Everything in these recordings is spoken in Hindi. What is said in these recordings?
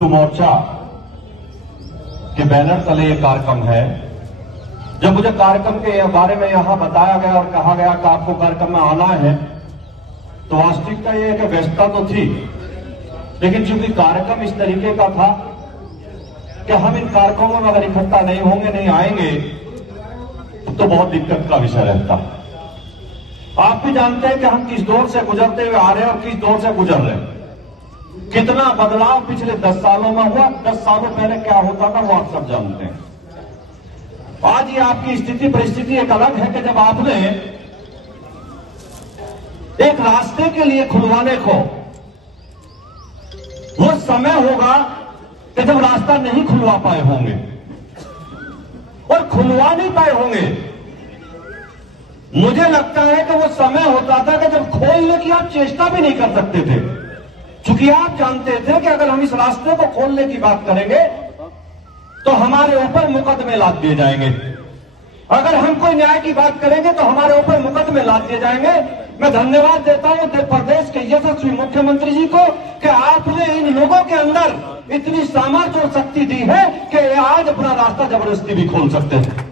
मोर्चा के बैनर तले ये कार्यक्रम है। जब मुझे कार्यक्रम के बारे में यहां बताया गया और कहा गया कि आपको कार्यक्रम में आना है, तो वास्तविकता ये है कि व्यस्तता तो थी, लेकिन चूंकि कार्यक्रम इस तरीके का था कि हम इन कार्यक्रमों में अगर इकट्ठा नहीं होंगे, नहीं आएंगे, तो बहुत दिक्कत का विषय रहता। आप भी जानते हैं कि हम किस दौर से गुजरते हुए आ रहे हैं और किस दौर से गुजर रहे हैं। कितना बदलाव पिछले 10 सालों में हुआ। 10 सालों पहले क्या होता था वो आप सब जानते हैं। आज ये आपकी स्थिति परिस्थिति एक अलग है कि जब आपने एक रास्ते के लिए खुलवाने को, वो समय होगा कि जब रास्ता नहीं खुलवा पाए होंगे और खुलवा नहीं पाए होंगे। मुझे लगता है कि वो समय होता था कि जब खोलने की आप चेष्टा भी नहीं कर सकते थे, क्योंकि आप जानते थे कि अगर हम इस रास्ते को खोलने की बात करेंगे तो हमारे ऊपर मुकदमे लाद दिए जाएंगे। अगर हम कोई न्याय की बात करेंगे तो हमारे ऊपर मुकदमे लाद दिए जाएंगे। मैं धन्यवाद देता हूं उत्तर प्रदेश के यशस्वी मुख्यमंत्री जी को कि आपने इन लोगों के अंदर इतनी सामर्थ्य और शक्ति दी है कि आज अपना रास्ता जबरदस्ती भी खोल सकते हैं।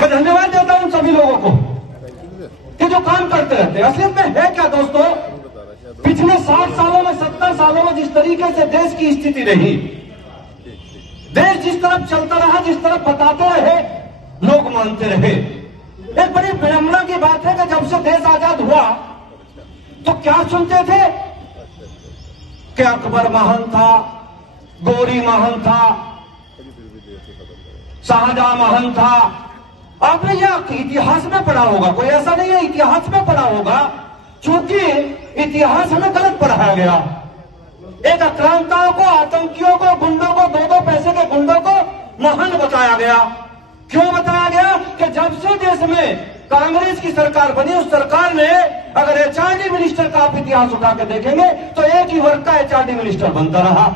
मैं धन्यवाद देता हूं सभी लोगों को कि जो काम करते रहते हैं। असलियत में है क्या दोस्तों, पिछले 60 सालों में 70 सालों में जिस तरीके से देश की स्थिति रही, देश जिस तरफ चलता रहा, जिस तरफ बताते रहे, लोग मानते रहे। एक बड़ी विडंबना की बात है कि जब से देश आजाद हुआ तो क्या सुनते थे कि अकबर महान था, गौरी महान था, शाहजहां महान था। आपने यह इतिहास में पढ़ा होगा, कोई ऐसा नहीं है, इतिहास में पढ़ा होगा, चूंकि इतिहास हमें गलत पढ़ाया गया। एक आक्रांताओं को, आतंकियों को, गुंडों को, 2-2 पैसे के गुंडों को महान बताया गया। क्यों बताया गया कि जब से देश में कांग्रेस की सरकार बनी, उस सरकार ने, अगर एचआरडी मिनिस्टर का आप इतिहास उठा के देखेंगे तो एक ही वर्ग का एचआरडी मिनिस्टर बनता रहा।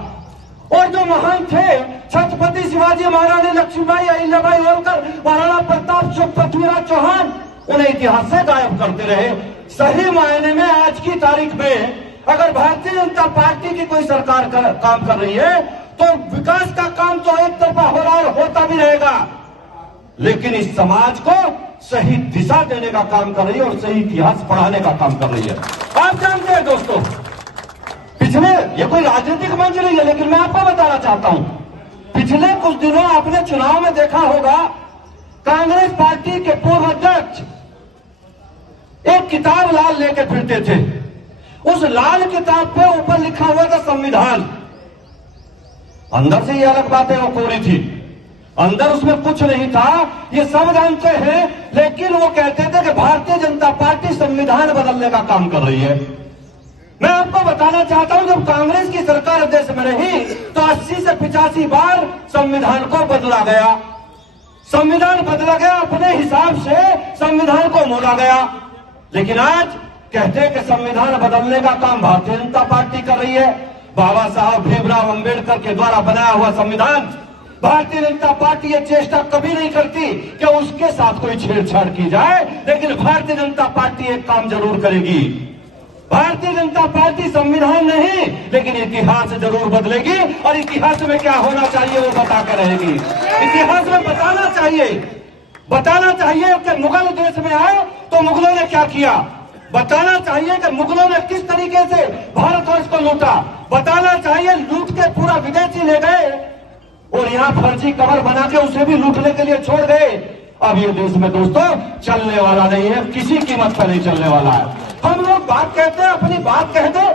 और जो महान थे, छत्रपति शिवाजी, महारानी लक्ष्मीबाई, अहिल्याबाई होलकर, महाराणा प्रताप, पृथ्वीराज चौहान, उन्हें इतिहास से गायब करते रहे। सही मायने में आज की तारीख में अगर भारतीय जनता पार्टी की कोई सरकार काम कर रही है तो विकास का काम तो एक तरफा हो रहा है और होता भी रहेगा, लेकिन इस समाज को सही दिशा देने का काम कर रही है और सही इतिहास पढ़ाने का काम कर रही है। आप जानते हैं दोस्तों, पिछले, ये कोई राजनीतिक मंच नहीं है, लेकिन मैं आपको बताना चाहता हूं, पिछले कुछ दिनों आपने चुनाव में देखा होगा, कांग्रेस पार्टी के पूर्व अध्यक्ष एक किताब लाल लेकर फिरते थे। उस लाल किताब पे ऊपर लिखा हुआ था संविधान। अंदर से ये अलग बात है, वो कोरी थी, अंदर उसमें कुछ नहीं था, ये सब जानते हैं। लेकिन वो कहते थे कि भारतीय जनता पार्टी संविधान बदलने का काम कर रही है। मैं आपको बताना चाहता हूं, जब कांग्रेस की सरकार देश में रही तो 80 से 85 बार संविधान को बदला गया। संविधान बदला गया, अपने हिसाब से संविधान को मोड़ा गया। लेकिन आज कहते हैं कि संविधान बदलने का काम भारतीय जनता पार्टी कर रही है। बाबा साहब भीमराव अंबेडकर के द्वारा बनाया हुआ संविधान, भारतीय जनता पार्टी ये चेष्टा कभी नहीं करती कि उसके साथ कोई छेड़छाड़ की जाए, लेकिन भारतीय जनता पार्टी एक काम जरूर करेगी। भारतीय जनता पार्टी संविधान नहीं, लेकिन इतिहास जरूर बदलेगी और इतिहास में क्या होना चाहिए वो बता कर रहेगी। इतिहास में बताना चाहिए कि मुगल देश में आए तो मुगलों ने क्या किया, बताना चाहिए कि मुगलों ने किस तरीके से भारतवर्ष को लूटा, बताना चाहिए लूट के पूरा विदेशी ले गए और यहाँ फर्जी कबर बना के उसे भी लूटने के लिए छोड़ गए। अब ये देश में दोस्तों चलने वाला नहीं है, किसी कीमत पर नहीं चलने वाला है। हम लोग बात कहते हैं, अपनी बात कहते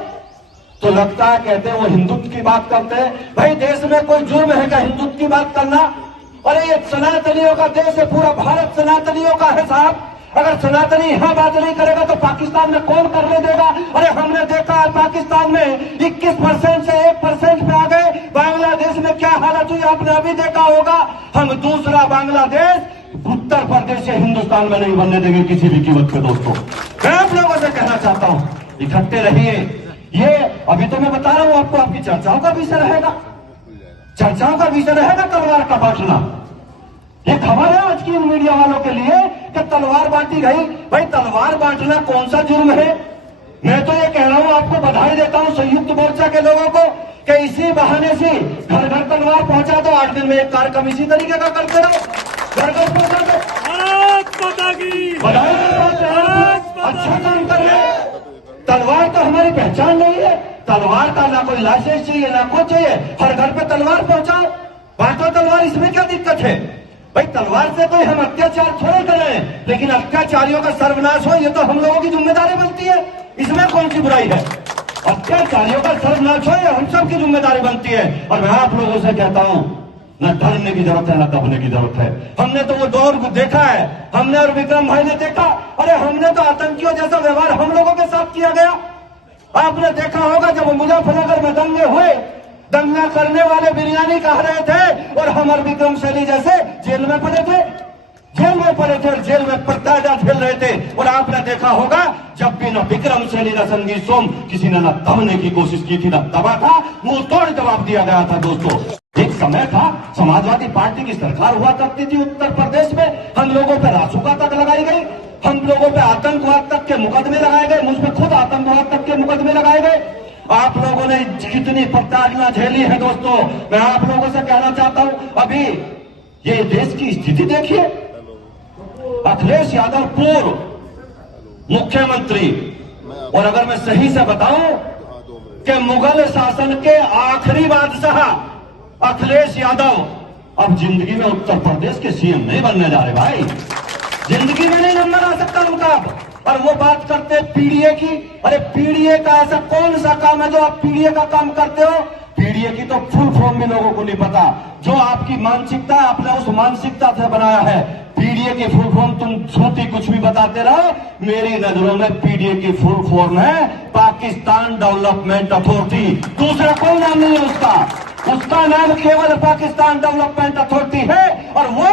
तो लगता है कहते हैं वो हिंदुत्व की बात करते हैं। भाई देश में कोई जुर्म है क्या हिंदुत्व की बात करना? अरे ये सनातनियों का देश है, पूरा भारत सनातनियों का है साहब। अगर सनातनी यहाँ बात नहीं करेगा तो पाकिस्तान में कौन करने देगा? अरे हमने देखा है पाकिस्तान में 21% से 1% पे आ गए। बांग्लादेश में क्या हालत हुई आपने अभी देखा होगा। हम दूसरा बांग्लादेश उत्तर प्रदेश या हिंदुस्तान में नहीं बनने देंगे किसी भी कीमत पे। दोस्तों मैं आप लोगों से कहना चाहता हूँ, इकट्ठे रहिए। ये अभी तो मैं बता रहा हूँ आपको, आपकी चर्चाओं का विषय रहेगा, चर्चाओं का विषय रहेगा तलवार का बांटना। ये खबर है आज की इन मीडिया वालों के लिए कि तलवार बांटी गई। भाई तलवार बांटना कौन सा जुर्म है? मैं तो ये कह रहा हूं, आपको बधाई देता हूं संयुक्त मोर्चा के लोगों को कि इसी बहाने से घर घर तलवार पहुंचा दो। 8 दिन में एक कार्यक्रम इसी तरीके का करते रहो, घर घर पहुंचा दो। बधाई के साथ अच्छा काम कर रहे। तलवार तो हमारी पहचान नहीं है, तलवार का ना कोई लाइसेंस चाहिए ना कुछ चाहिए, हर घर पे तलवार पहुंचाओ, बांटो तलवार, इसमें क्या दिक्कत है भाई? तलवार से कोई हम अत्याचार थोड़े करें, लेकिन अत्याचारियों का सर्वनाश हो ये तो हम लोगों की जिम्मेदारी बनती है, इसमें कौन सी बुराई है? अत्याचारियों का सर्वनाश हो ये हम सबकी जिम्मेदारी बनती है। और मैं आप लोगों से कहता हूं, न डरने की जरूरत है न दबने की जरूरत है। हमने तो वो दौर को देखा है, हमने और विक्रम भाई ने देखा। अरे हमने तो आतंकियों जैसा व्यवहार हम लोगों के साथ किया गया। आपने देखा होगा जब मुजफ्फरनगर में दंगे हुए, दंगा करने वाले बिरयानी कह रहे थे और हम और विक्रम सैनी जैसे जेल में पड़े थे, जेल में पड़े थे और जेल में पर्दाजा झेल रहे थे। और आपने देखा होगा जब भी न विक्रम सैनी न संजीव सोम किसी ने न दबने की कोशिश की थी न दबा था, मुंह तोड़ जवाब दिया गया था। दोस्तों एक समय था समाजवादी पार्टी की सरकार हुआ करती थी उत्तर प्रदेश में, हम लोगों पर रासुका तक लगाई गई, हम लोगों पे आतंकवाद तक के मुकदमे लगाए गए, मुझ पे खुद आतंकवाद तक के मुकदमे लगाए गए। आप लोगों ने कितनी प्रताड़ना झेली है। दोस्तों मैं आप लोगों से कहना चाहता हूं, अभी ये देश की स्थिति देखिए, अखिलेश यादव पूर्व मुख्यमंत्री, और अगर मैं सही से बताऊं कि मुगल शासन के आखिरी बादशाह अखिलेश यादव अब जिंदगी में उत्तर प्रदेश के सीएम नहीं बनने जा रहे भाई, जिंदगी में नहीं नंबर आ सकता उनका। और वो बात करते पीडीए की, अरे पीडीए का ऐसा कौन सा काम है जो आप पीडीए का काम करते हो? पीडीए की तो फुल फॉर्म भी लोगों को नहीं पता। जो आपकी मानसिकता है आपने उस मानसिकता से बनाया है। पीडीए की फुल फॉर्म तुम झूठी कुछ भी बताते रहो, मेरी नजरों में पीडीए की फुल फॉर्म है पाकिस्तान डेवलपमेंट अथॉरिटी, दूसरा कोई नाम नहीं है उसका। उसका नाम केवल पाकिस्तान डेवलपमेंट अथॉरिटी है। और वो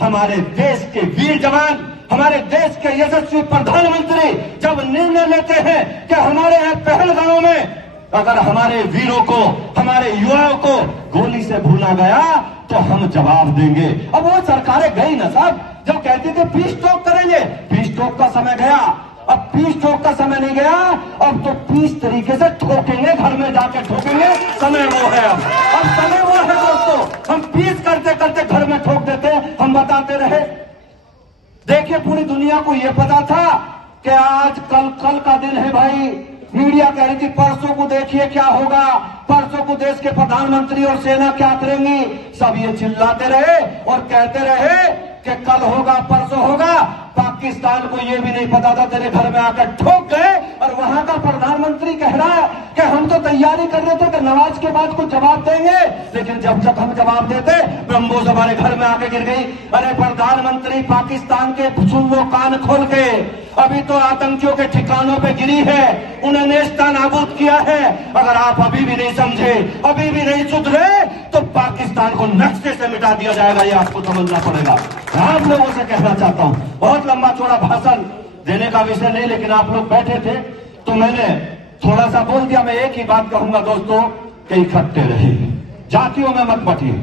हमारे देश के वीर जवान, हमारे देश के यशस्वी प्रधानमंत्री जब निर्णय लेते हैं कि हमारे यहाँ पहलगांव में अगर हमारे वीरों को, हमारे युवाओं को गोली से भूना गया तो हम जवाब देंगे। अब वो सरकारें गई ना साहब, जब कहते थे पीस टॉक करेंगे, पीस टॉक का समय गया, अब पीस टॉक का समय नहीं गया, अब तो पीस तरीके से ठोकेंगे, घर में जाके ठोकेंगे, समय वो है। अब समय वो है दोस्तों, हम पीस करते करते घर में ठोक देते, हम बताते रहे। देखिए पूरी दुनिया को ये पता था कि आज कल का दिन है भाई। मीडिया कह रही थी परसों को देखिए क्या होगा, परसों को देश के प्रधानमंत्री और सेना क्या करेंगी। सब ये चिल्लाते रहे और कहते रहे कि कल होगा परसों होगा। पाकिस्तान को ये भी नहीं पता था, तेरे घर में आकर ठोक गए। और वहां का प्रधानमंत्री कह रहा है कि हम तो तैयारी कर रहे थे कि नमाज के बाद कुछ जवाब देंगे, लेकिन जब तक हम जवाब देते ब्रह्मोस हमारे घर में आके गिर गई। अरे प्रधानमंत्री पाकिस्तान के सुन लो कान खोल के, अभी तो आतंकियों के ठिकानों पे गिरी है, उन्हें नेस्ता नाबूद किया है। अगर आप अभी भी नहीं समझे, अभी भी नहीं सुधरे तो पाकिस्तान को नक्शे से मिटा दिया जाएगा, ये आपको समझना पड़ेगा। मैं आप लोगों से कहना चाहता हूं, बहुत लंबा चौड़ा भाषण देने का विषय नहीं, लेकिन आप लोग बैठे थे तो मैंने थोड़ा सा बोल दिया। मैं एक ही बात कहूंगा दोस्तों कि इकट्ठे रहिए, जातियों में मत बटिए।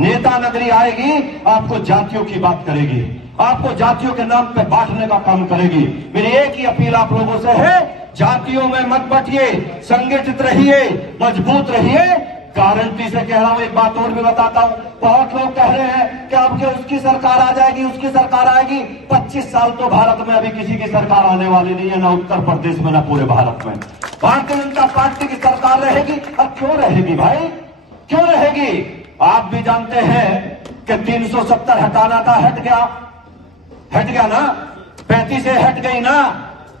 नेता नगरी आएगी आपको जातियों की बात करेगी, आपको जातियों के नाम पे बांटने का काम करेगी। मेरी एक ही अपील आप लोगों से है, जातियों में मत बटिए, संगठित रहिए, मजबूत रहिए। गारंटी से कह रहा हूं, एक बात और भी बताता हूं। बहुत लोग कह रहे हैं कि अब के उसकी सरकार आ जाएगी, उसकी सरकार आएगी। 25 साल तो भारत में अभी किसी की सरकार आने वाली नहीं है, ना उत्तर प्रदेश में ना पूरे भारत में। भारतीय जनता पार्टी की सरकार रहेगी। अब क्यों रहेगी भाई, क्यों रहेगी? आप भी जानते हैं कि 370 हटाना था, हट गया ना, 35 से हट गई ना।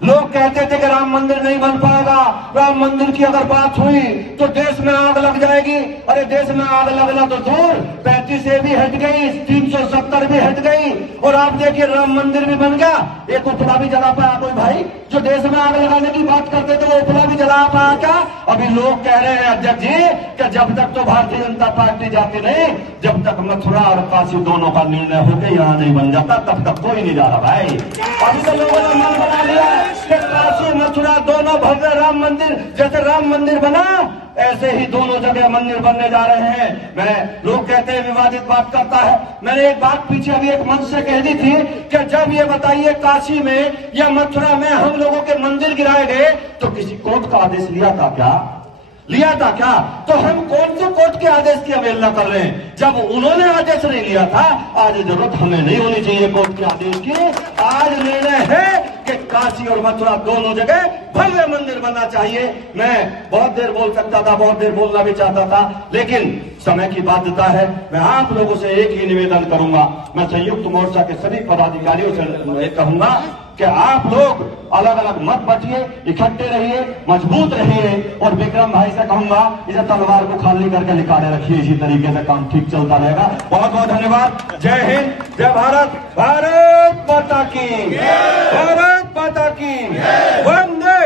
लोग कहते थे कि राम मंदिर नहीं बन पाएगा, राम मंदिर की अगर बात हुई तो देश में आग लग जाएगी। अरे देश में आग लगना तो दूर, 35 से भी हट गई, 370 भी हट गई, और आप देखिए राम मंदिर भी बन गया। एक उपला भी जला पाया कोई भाई? जो देश में आग लगाने की बात करते थे वो उपला भी जला पाया क्या? अभी लोग कह रहे हैं अध्यक्ष जी कि जब तक तो भारतीय जनता पार्टी जाती नहीं, जब तक मथुरा और काशी दोनों का निर्णय होकर यहाँ नहीं बन जाता तब तक कोई नहीं जा रहा भाई। अभी तो लोगों ने मन बना लिया कि काशी मथुरा दोनों भव्य राम मंदिर, जैसे राम मंदिर बना ऐसे ही दोनों जगह मंदिर बनने जा रहे हैं। मैं लोग कहते हैं विवादित बात करता है। मैंने एक बात पीछे अभी एक मंच से कह दी थी कि जब ये बताइए काशी में या मथुरा में हम लोगों के मंदिर गिराए गए तो किसी कोर्ट का आदेश लिया था क्या? तो हम कौन से कोर्ट के आदेश की अवहेलना कर रहे हैं? जब उन्होंने आदेश नहीं लिया था, आज जरूरत हमें नहीं होनी चाहिए कोर्ट के आदेश की। आज निर्णय है कि काशी और मथुरा दोनों जगह भव्य मंदिर बनना चाहिए। मैं बहुत देर बोल सकता था, बहुत देर बोलना भी चाहता था, लेकिन समय की बाध्यता है। मैं आप लोगों से एक ही निवेदन करूंगा। मैं संयुक्त मोर्चा के सभी पदाधिकारियों से कहूंगा कि आप लोग अलग अलग मत बटिए, इकट्ठे रहिए, मजबूत रहिए। और विक्रम भाई से कहूंगा इसे तलवार को खाली करके निकाले रखिए, इसी तरीके से काम ठीक चलता रहेगा। बहुत बहुत धन्यवाद। जय हिंद, जय भारत, भारत माता की, भारत माता की, वंदे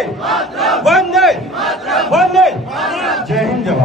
वंदे वंदे। जय हिंद, जय भारत।